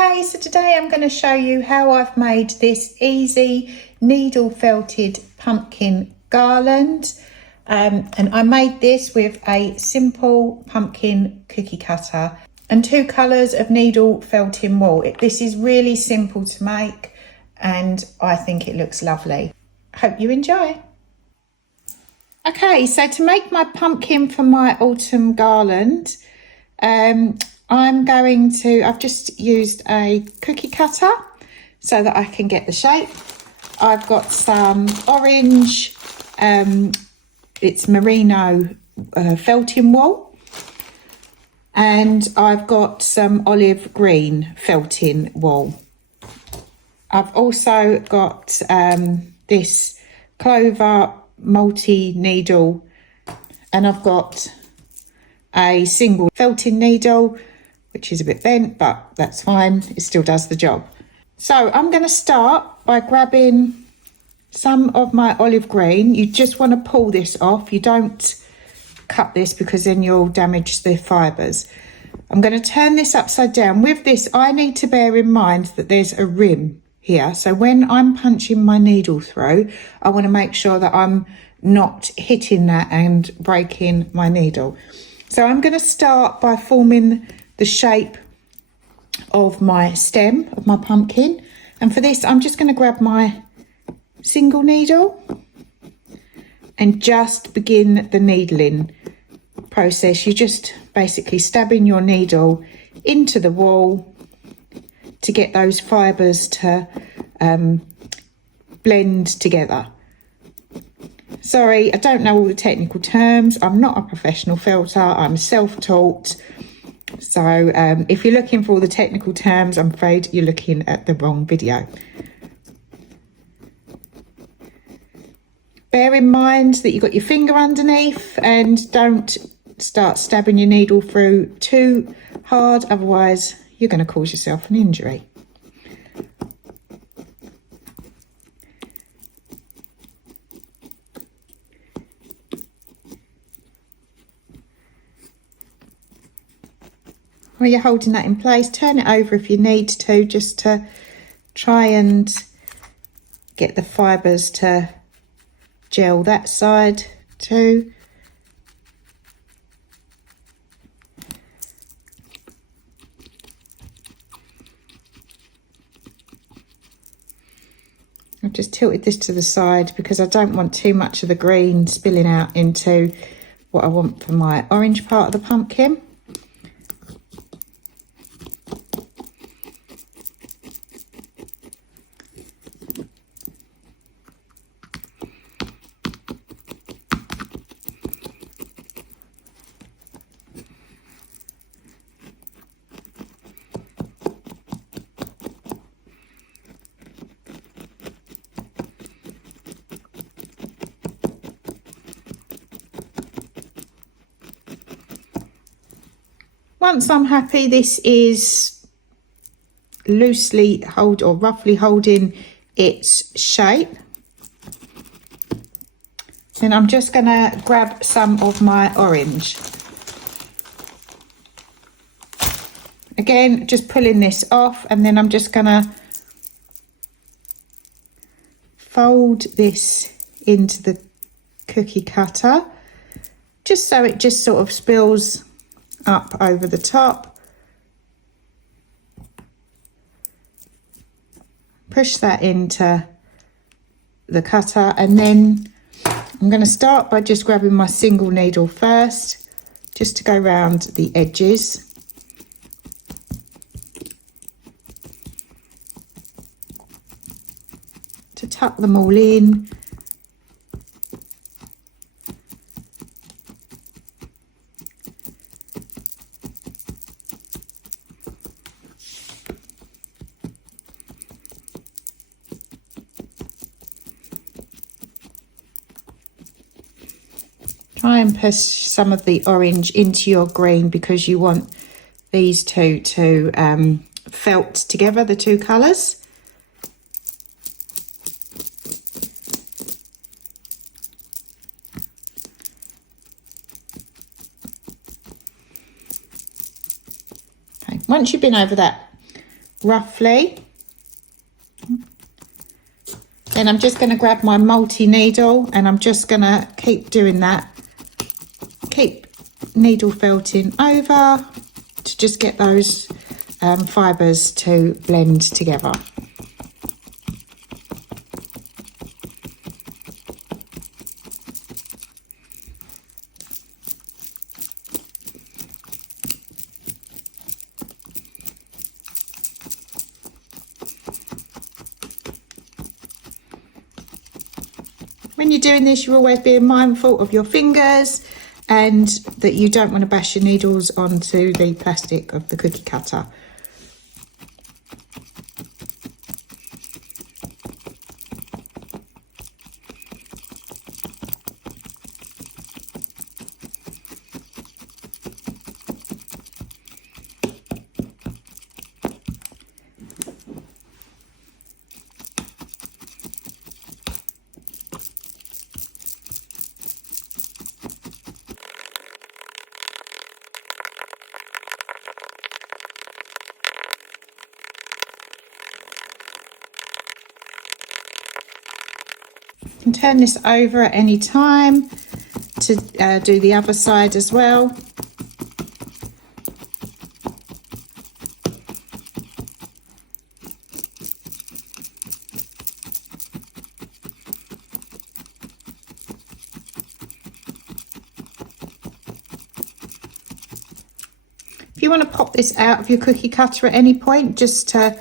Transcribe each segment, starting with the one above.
Okay, so today I'm going to show you how I've made this easy needle felted pumpkin garland. And I made this with a simple pumpkin cookie cutter and 2 colours of needle felting wool. This is really simple to make and I think it looks lovely. Hope you enjoy. Okay, so to make my pumpkin for my autumn garland, I've just used a cookie cutter so that I can get the shape. I've got some orange, it's merino felting wool, and I've got some olive green felting wool. I've also got this clover multi-needle, and I've got a single felting needle, which is a bit bent, but that's fine, it still does the job. So I'm going to start by grabbing some of my olive green. You just want to pull this off, you don't cut this because then you'll damage the fibres. I'm going to turn this upside down. With this, I need to bear in mind that there's a rim here, so when I'm punching my needle through, I want to make sure that I'm not hitting that and breaking my needle. So I'm going to start by forming the shape of my stem of my pumpkin, and for this I'm just going to grab my single needle and just begin the needling process. You just basically stabbing your needle into the wall to get those fibres to blend together. Sorry, I don't know all the technical terms. I'm not a professional felter, I'm self-taught. So if you're looking for all the technical terms, I'm afraid you're looking at the wrong video. Bear in mind that you've got your finger underneath and don't start stabbing your needle through too hard, otherwise you're going to cause yourself an injury. While you're holding that in place, turn it over if you need to, just to try and get the fibres to gel that side too. I've just tilted this to the side because I don't want too much of the green spilling out into what I want for my orange part of the pumpkin. Once I'm happy this is loosely or roughly holding its shape, then I'm just going to grab some of my orange. Again, just pulling this off, and then I'm just going to fold this into the cookie cutter, just so it just sort of spills up over the top. Push that into the cutter, and then I'm going to start by just grabbing my single needle first, just to go around the edges. To tuck them all in. Try and push some of the orange into your green because you want these two to felt together, the 2 colours. Okay, once you've been over that roughly. Then I'm just going to grab my multi-needle and I'm just going to keep doing that. Keep needle felting over to just get those fibres to blend together. When you're doing this, you're always being mindful of your fingers and that you don't want to bash your needles onto the plastic of the cookie cutter. You can turn this over at any time to do the other side as well. If you want to pop this out of your cookie cutter at any point, just to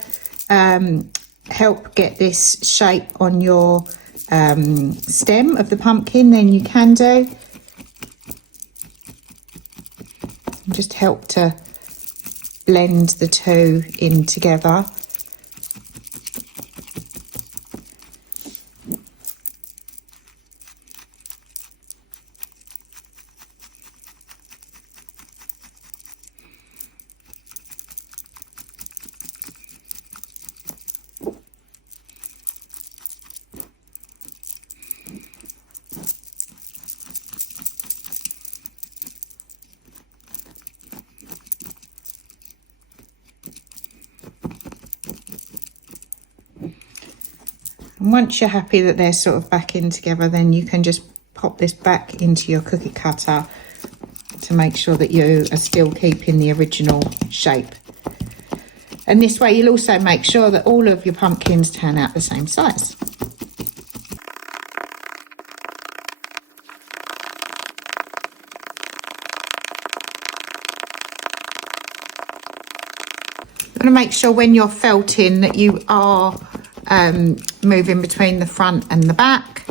help get this shape on your stem of the pumpkin, then you can do. Just help to blend the two in together. And once you're happy that they're sort of back in together, then you can just pop this back into your cookie cutter to make sure that you are still keeping the original shape. And this way you'll also make sure that all of your pumpkins turn out the same size. You want to make sure when you're felting that you are moving between the front and the back.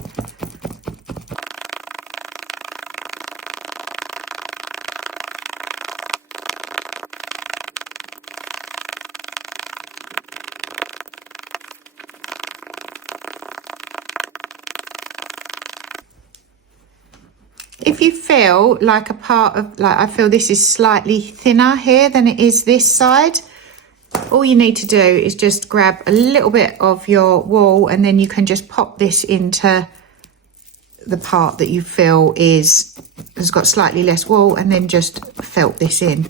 If you feel like a part of, like I feel this is slightly thinner here than it is this side, all you need to do is just grab a little bit of your wool and then you can just pop this into the part that you feel has got slightly less wool, and then just felt this in.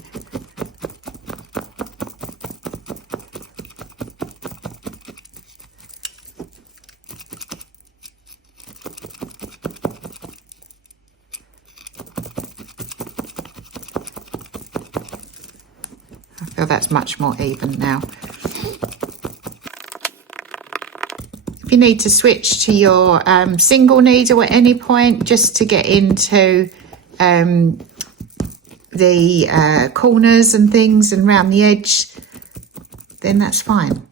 I feel that's much more even now. If you need to switch to your single needle at any point just to get into the corners and things and round the edge, then that's fine.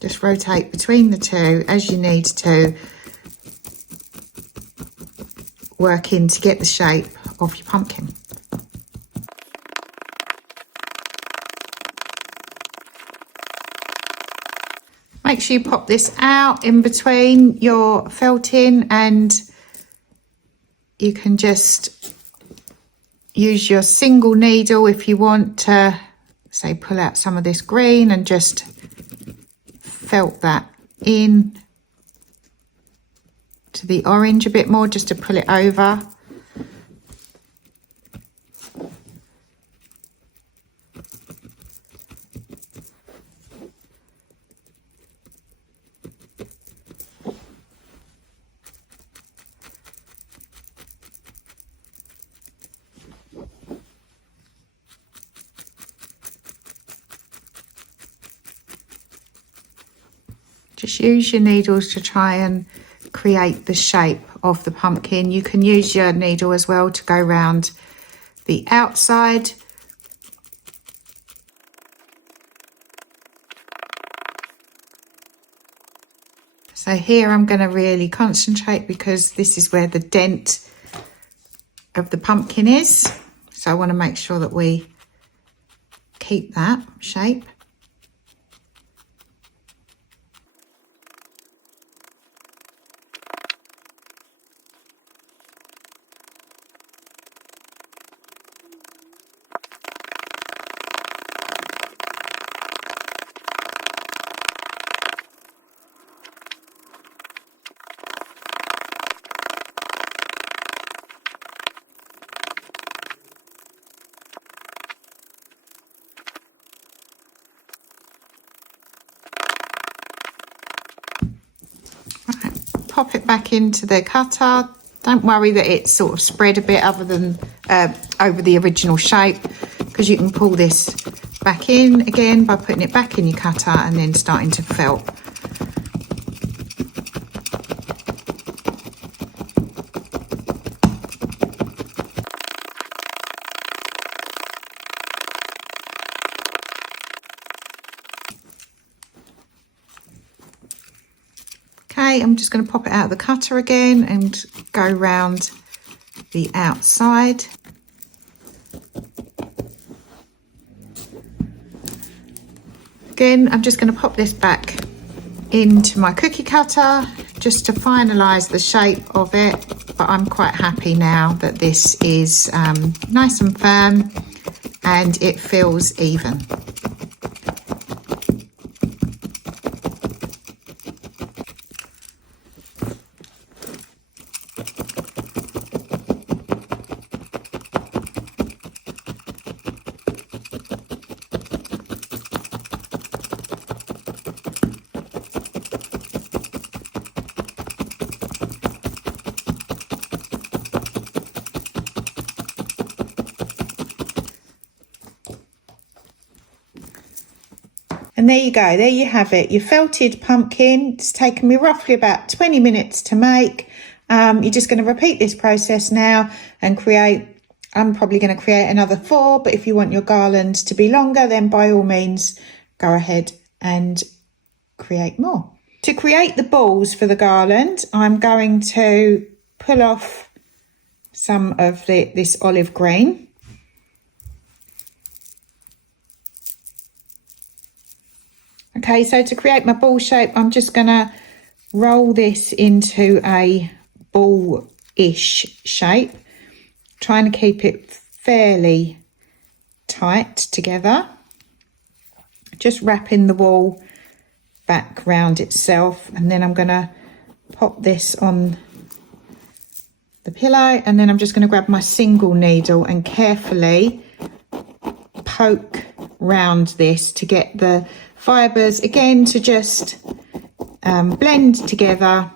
Just rotate between the two as you need to, working to get the shape of your pumpkin. Make sure you pop this out in between your felting, and you can just use your single needle if you want to, say, pull out some of this green and just felt that in to the orange a bit more, just to pull it over. Just use your needles to try and create the shape of the pumpkin. You can use your needle as well to go around the outside. So here I'm going to really concentrate because this is where the dent of the pumpkin is. So I want to make sure that we keep that shape. Pop it back into the cutter. Don't worry that it's sort of spread a bit other than over the original shape, because you can pull this back in again by putting it back in your cutter and then starting to felt. Okay, I'm just going to pop it out of the cutter again and go round the outside. Again, I'm just going to pop this back into my cookie cutter just to finalise the shape of it, but I'm quite happy now that this is nice and firm and it feels even. And there you go, there you have it, your felted pumpkin. It's taken me roughly about 20 minutes to make. You're just going to repeat this process now and create, I'm probably going to create another 4, but if you want your garland to be longer, then by all means, go ahead and create more. To create the balls for the garland, I'm going to pull off some of this olive green. Okay, so to create my ball shape, I'm just going to roll this into a ball-ish shape, trying to keep it fairly tight together. Just wrapping the wall back round itself, and then I'm going to pop this on the pillow, and then I'm just going to grab my single needle and carefully poke round this to get the fibres again to just blend together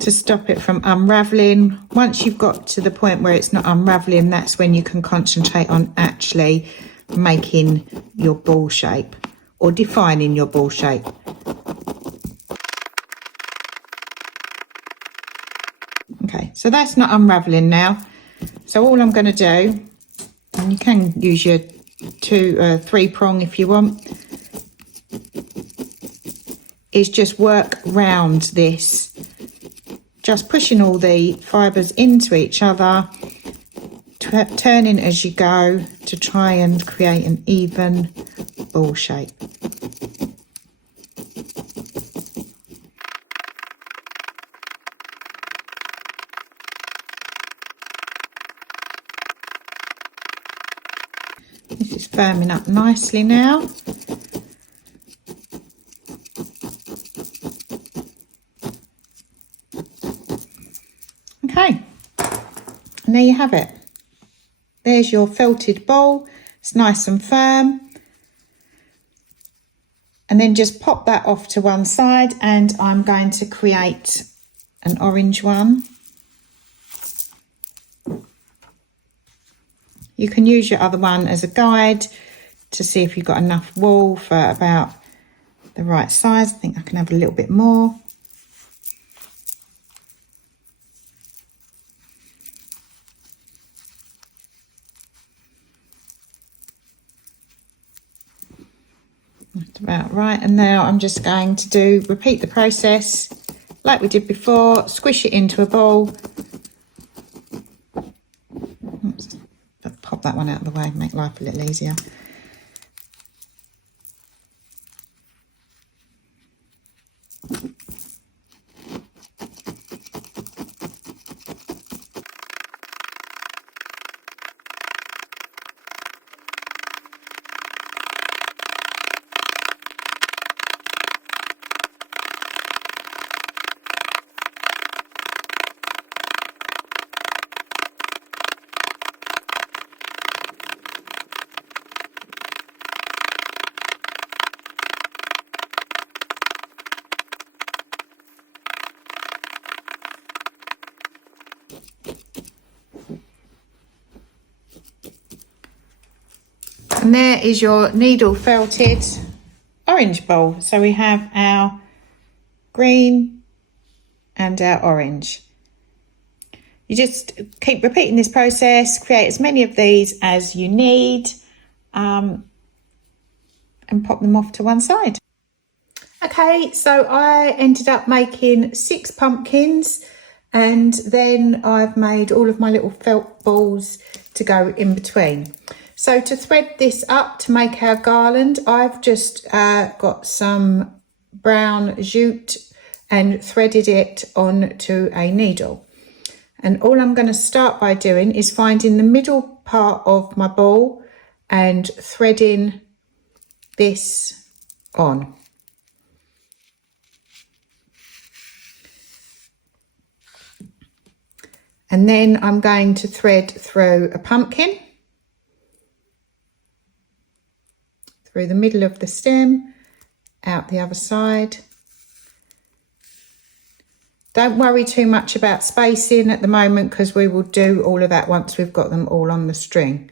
to stop it from unravelling. Once you've got to the point where it's not unravelling, that's when you can concentrate on actually making your ball shape or defining your ball shape. Okay, so that's not unravelling now. So all I'm going to do, and you can use your 3 prong if you want, is just work round this, just pushing all the fibres into each other, turning as you go to try and create an even ball shape. This is firming up nicely now. Okay, and there you have it. There's your felted ball. It's nice and firm. And then just pop that off to one side, and I'm going to create an orange one. You can use your other one as a guide to see if you've got enough wool for about the right size. I think I can have a little bit more. That's about right. And now I'm just going to repeat the process like we did before. Squish it into a ball. Oops, pop that one out of the way, make life a little easier. And there is your needle felted orange bowl. So we have our green and our orange. You just keep repeating this process, create as many of these as you need, and pop them off to one side. Okay, so I ended up making 6 pumpkins, and then I've made all of my little felt balls to go in between. So to thread this up to make our garland, I've just got some brown jute and threaded it onto a needle. And all I'm going to start by doing is finding the middle part of my ball and threading this on. And then I'm going to thread through a pumpkin, through the middle of the stem, out the other side. Don't worry too much about spacing at the moment, because we will do all of that once we've got them all on the string.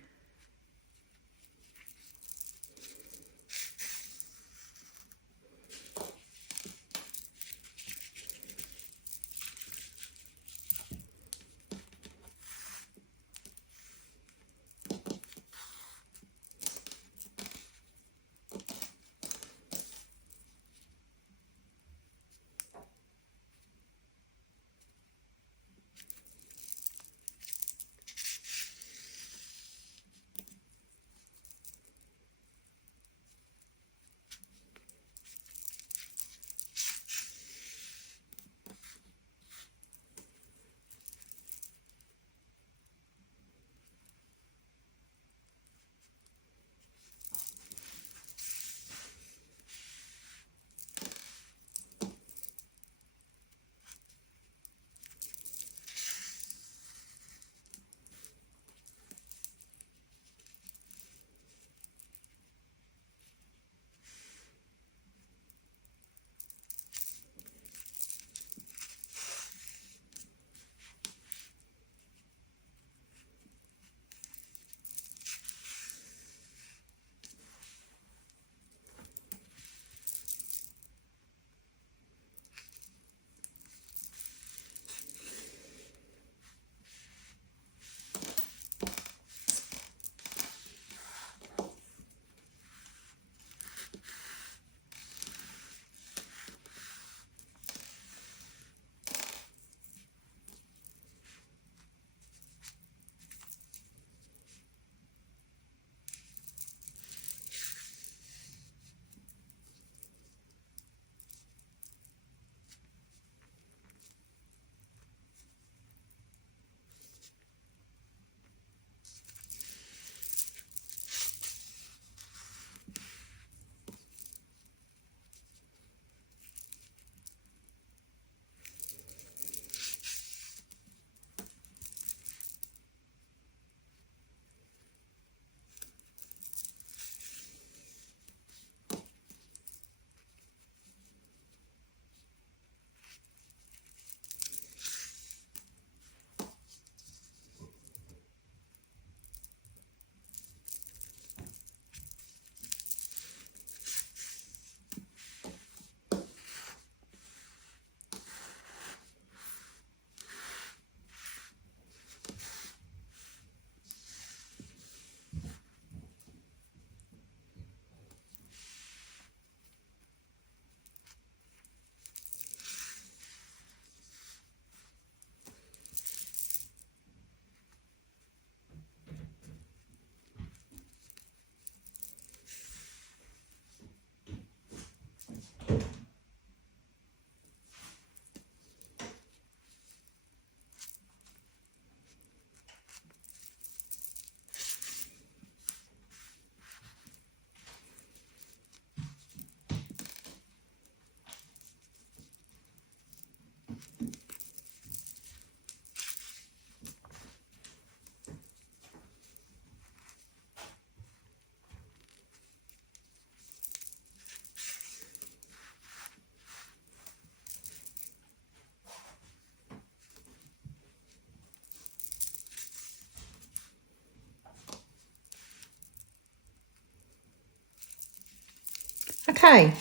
Okay,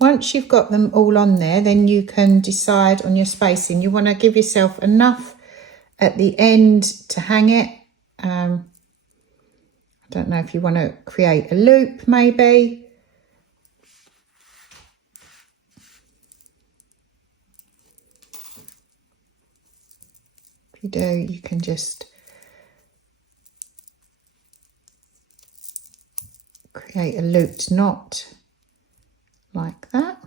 once you've got them all on there, then you can decide on your spacing. You want to give yourself enough at the end to hang it. I don't know if you want to create a loop maybe. If you do, you can just create a looped knot like that.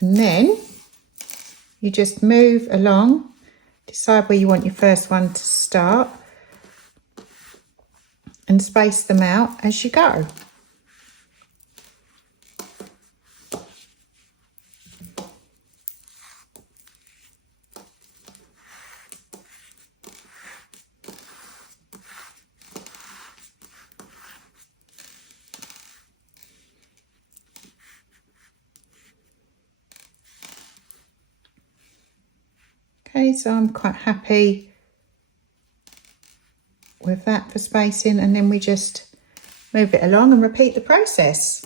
And then you just move along, decide where you want your first one to start, and space them out as you go. Okay, so I'm quite happy with that for spacing, and then we just move it along and repeat the process.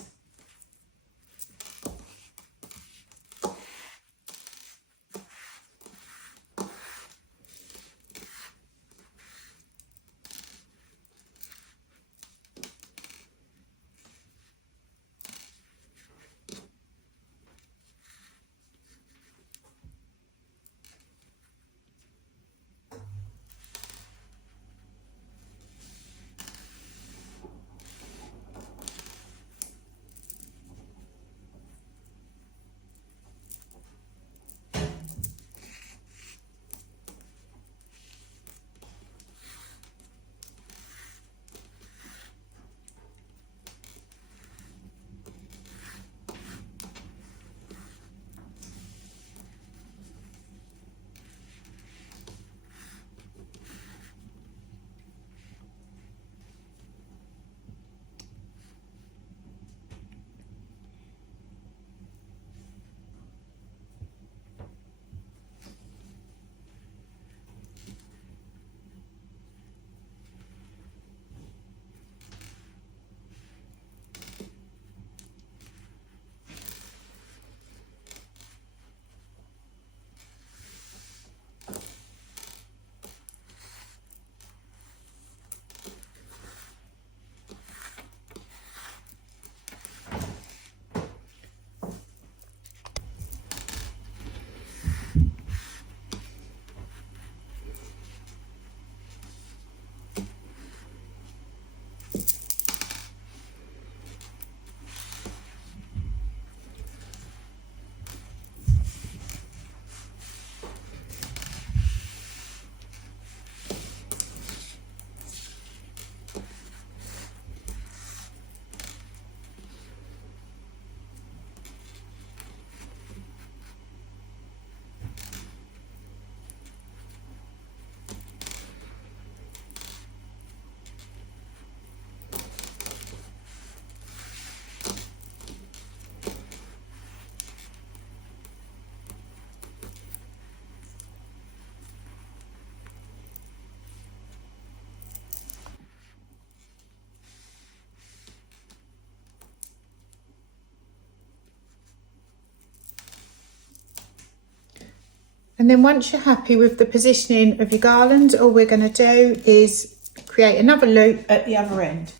And then once you're happy with the positioning of your garland, all we're going to do is create another loop at the other end.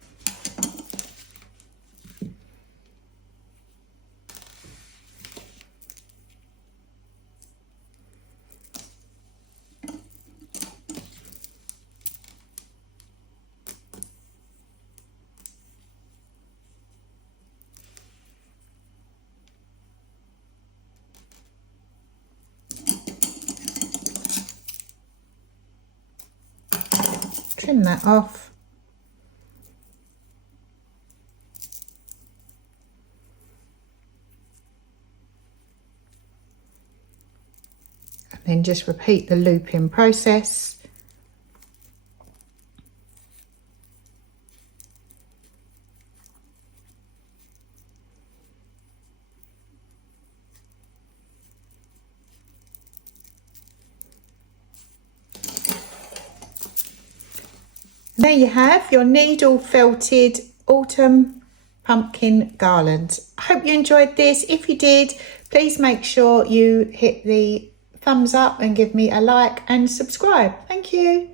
trim that off. And then just repeat the looping process. There you have your needle felted autumn pumpkin garland. I hope you enjoyed this. If you did, please make sure you hit the thumbs up and give me a like and subscribe. Thank you.